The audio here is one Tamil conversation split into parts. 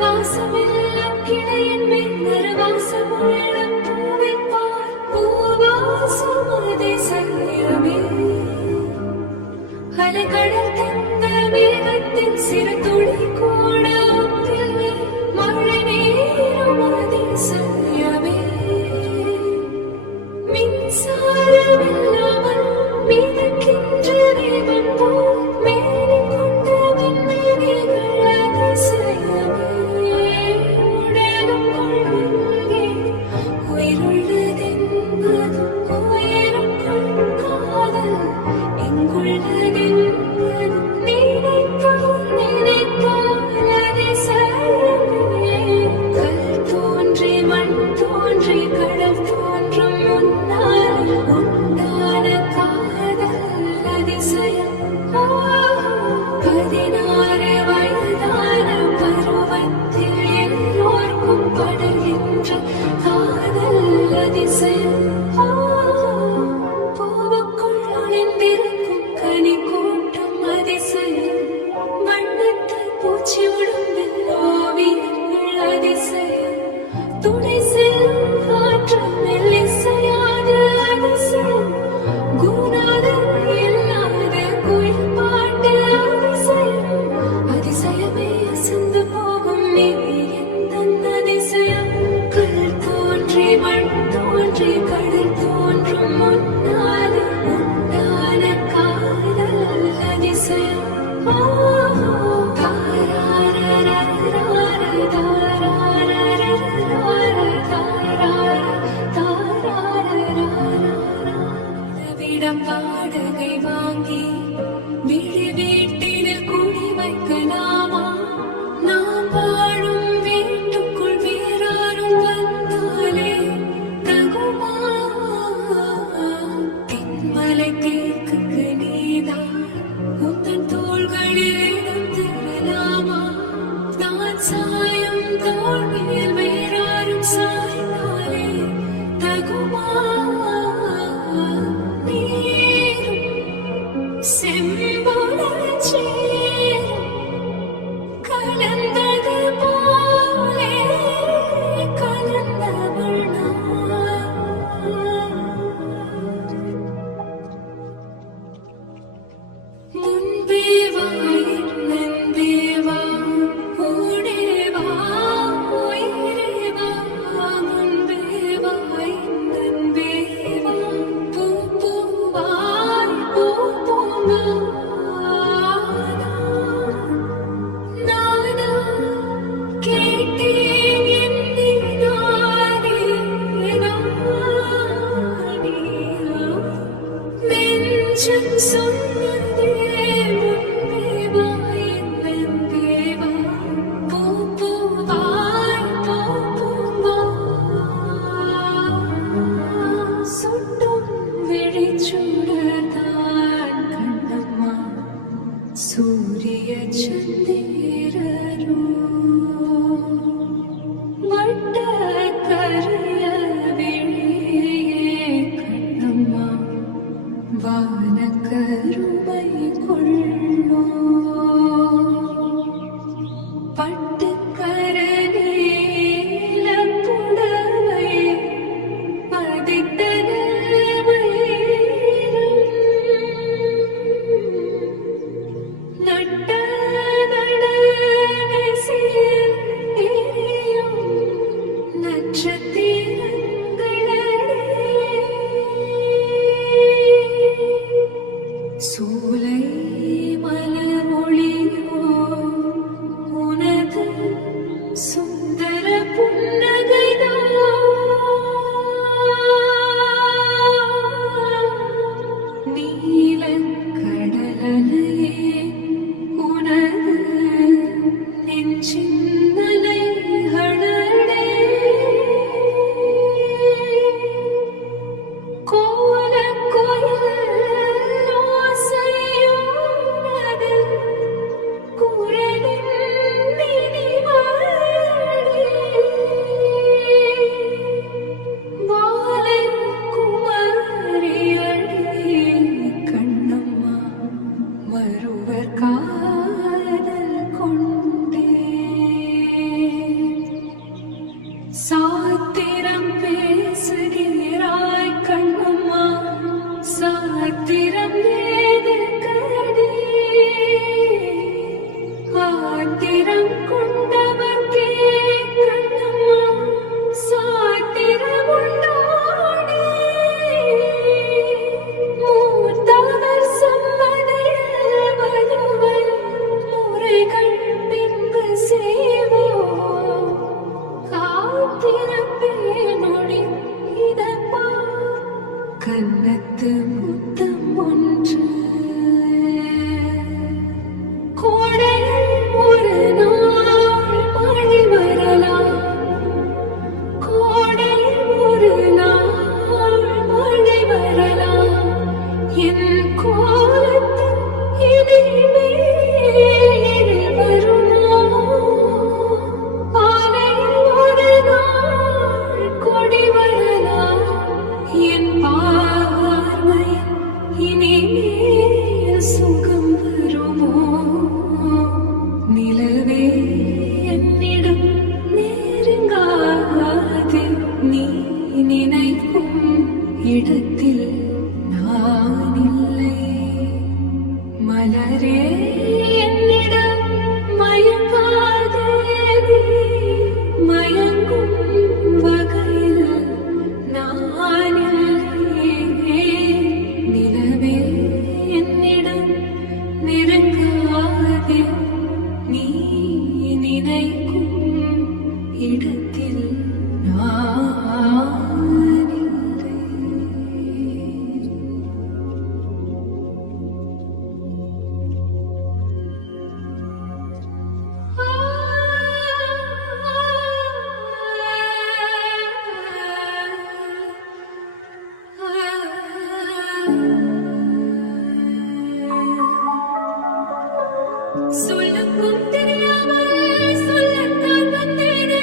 வாசமெல்லாம் கிளையின் மேல் வாசமுள்ள பூவை பார் பூவாசம் அதே சந்திரமே அலைகடல் தந்த மேகத்தின் சிறு துளி கூட ஒன்றில்லை மழை நேரம் அதே சந்திரமே மின்சாரம் இல்லாமல் மிதக்கின்ற தேவன் போல் மேலே கொண்ட வெண்மேகங்கள் அதிசயமே சிந்தனைகளடே கோலக்குயில் ஓசையோனது குரலின் நினைவாழே பாலகுமாரியழகே கண்ணம்மா வருவர் காதல் கொண்டே சாத்திரம் பேசுகிறாய் கண்ணம்மா சாத்திரம் ஏது கடி ஆத்திரம் கொண்டவர்க்கே கண்ணம்மா சாத்திரம் உண்டாடே மூத்தவர் சம்மதியில் வருவர் முறைகள் பின்பு செய்வோம் காத்திருப்பேனொழி இதப்பா கன்னத்து முத்தம் ஒன்று கோடையில் ஒரு நாள் மழை வரலாம் கோடையில் ஒரு நாள் மழை வரலாம் என் கோலத்தில் இனிமேல் வருமா பாலையில் ஒரு நாள் கொடி வரலாம் என் பார்வையில் இனிமேல் சுகம் வருமோ நிலவே என்னிடம் நெருங்காது நீ நினைக்கும் இடத்தில் நான் இல்லை மலரே என்னிடம் மயங்காதே நீ மயங்கும் வகையில் நான் இல்லை நிலவே என்னிடம் நெருங்காதே நீ நினைக்கும் இடத்தில் நான் இல்லை சொல்லுக்கும் தெரியாமல் சொல்லத்தான் வந்தேனே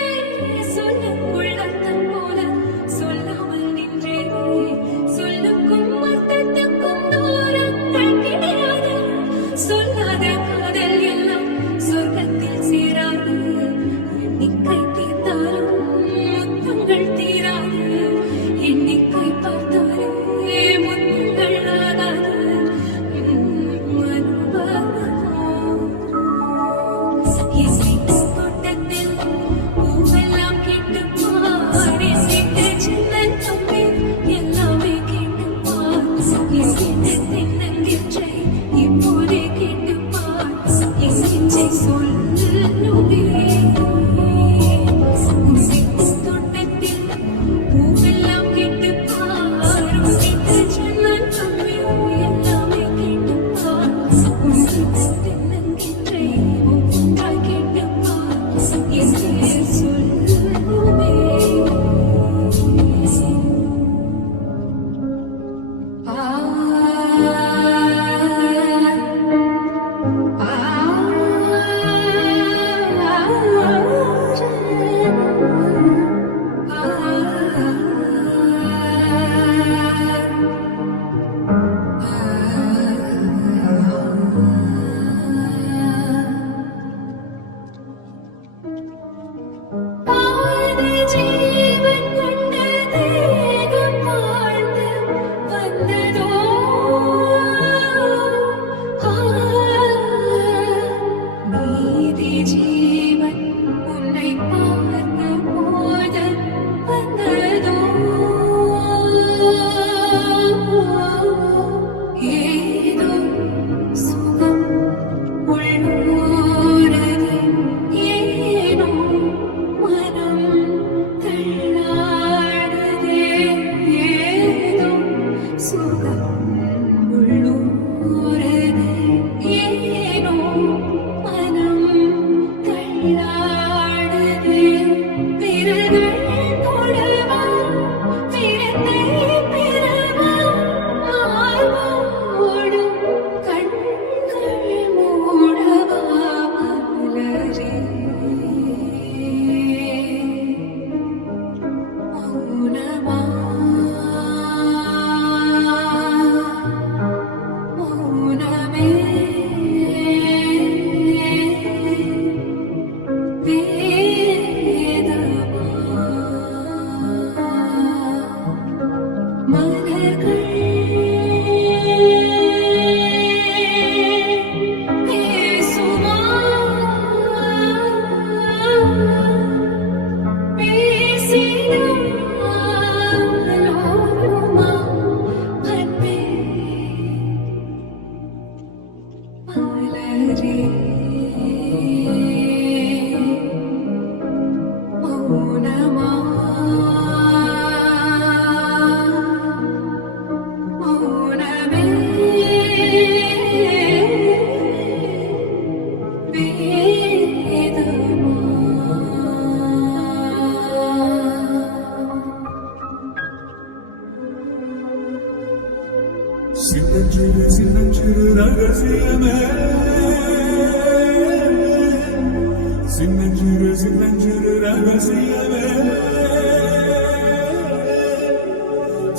சின்னஞ்சிறு சின்னஞ்சிறு ரகசியமே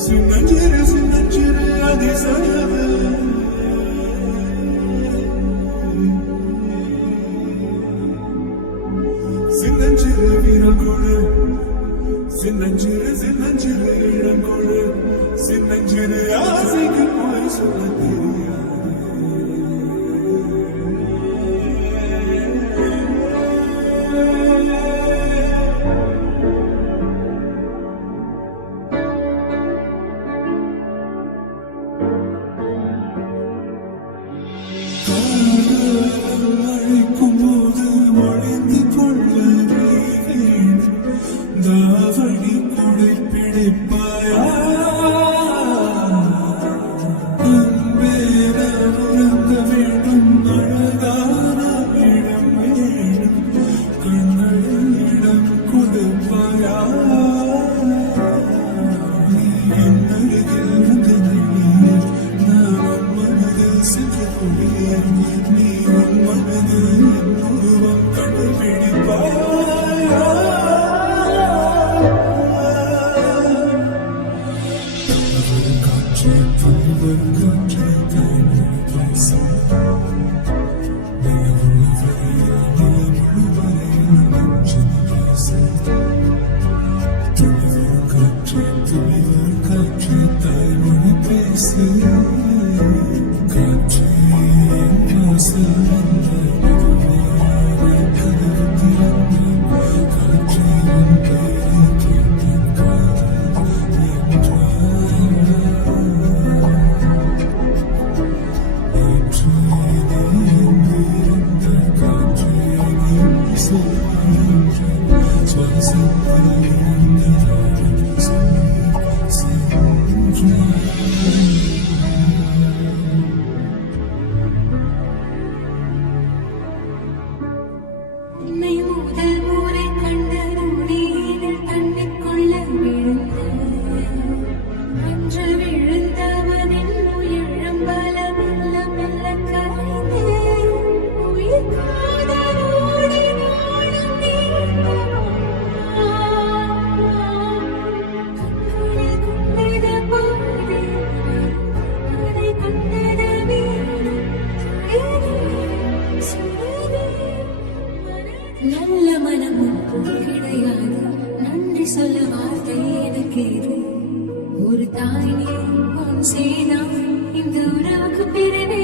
சின்னஞ்சிறு சின்னஞ்சிறு அதிசயமே சின்னஞ்சிறு வீரம் கொடு சின்னஞ்சிறு சின்னஞ்சிறு இடம் கொடு சின்னஞ்சிறு ஆசைக்கு போய் சொல்ல தெரியாது அழைக்கும் போது மொழிந்து கொள்ள தாவணி கொடை பிடிப்பாயா அன்பேர உறங்க வேண்டும் அழகான இடம் வேணும் கண்களிடம் கொடுப்பாயா நீ என் அருகில் வந்து நின்றீர் நான் மனதில் சென்று கொண்டேன் நீ உன் மனது என் உருவம் கண்டுபிடிப்பாயா காற்றே துணிவர் காற்றே கைமொழி பேசும் நிலவுள்ள வரையில் நிலமுழுவரையில் நெஞ்சில் பேசும் துணிவர் காற்றே தாய்மொழி பேசு காற்றே வாசல் வந்த மெதுவாக கதவு திறந்த காற்றே உன் பெயரை கேட்டேன் காதல் என்றார் நேற்று நீங்கிருந்த காற்றே நீ சொல்கின்ற சுவாசத்தில் இருந்ததால் சென்றார் உன்னை முதல் முறை கண்ட நொடியில் தண்ணிக்குள்ள விழுந்தேன். அன்று விழுந்தவனின் உயிரும் பல மெல்ல மெல்ல கரைந்தேன். உயிர் காதலோடு நாளும் நீந்தவா. கண்களில் கொண்டத பாதி, அதை கண்டத வீடு. நல்ல மனம் உனக்கும் கிடையாது நன்றி சொல்ல வார்த்தை எனக்கு இது ஒரு தாய் நீ உன் செய்தான் இந்த உறவுக்கு பிறவே